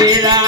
Yeah.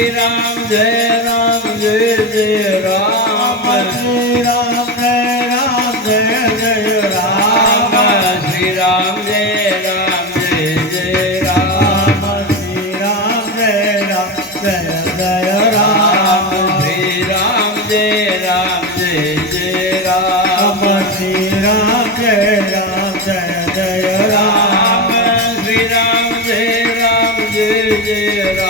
Shri Ram जय राम जय जय राम श्री राम जय राम जय जय राम श्री राम जय राम जे जय राम जय राम सय राम श्री राम जय राम जय जय राम श्री राम जय राम जय जय राम श्री राम जय राम जय जय राम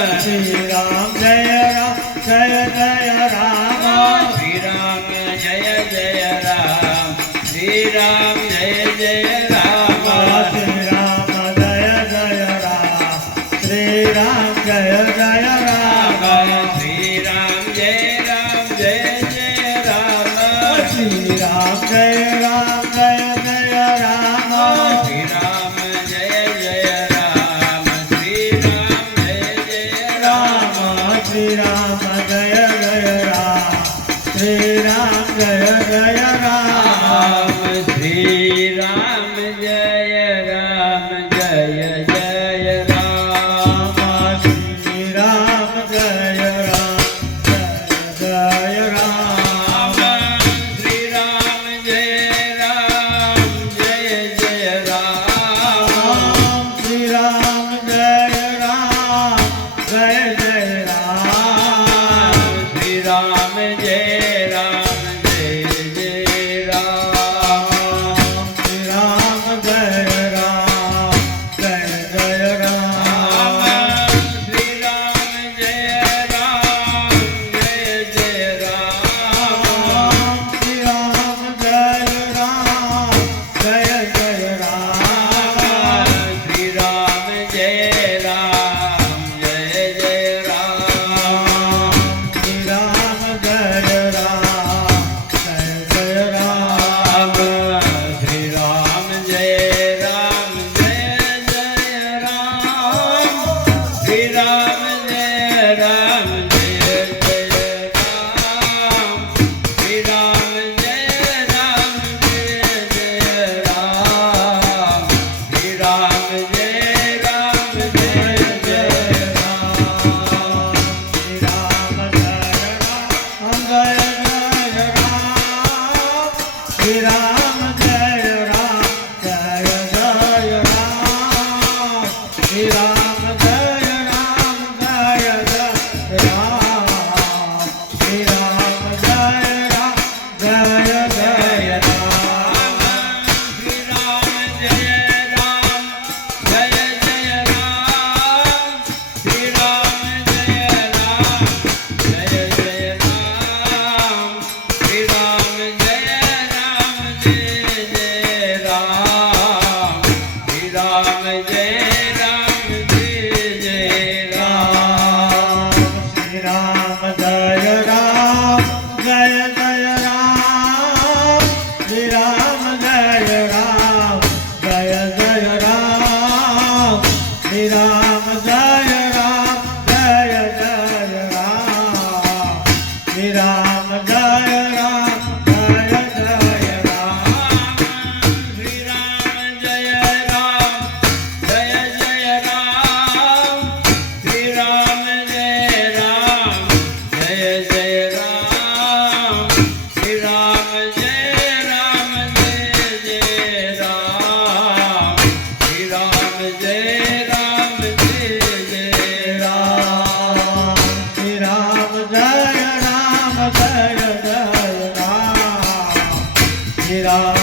श्री राम जय राम जय I'm Ramayana. Like, yeah. मेरा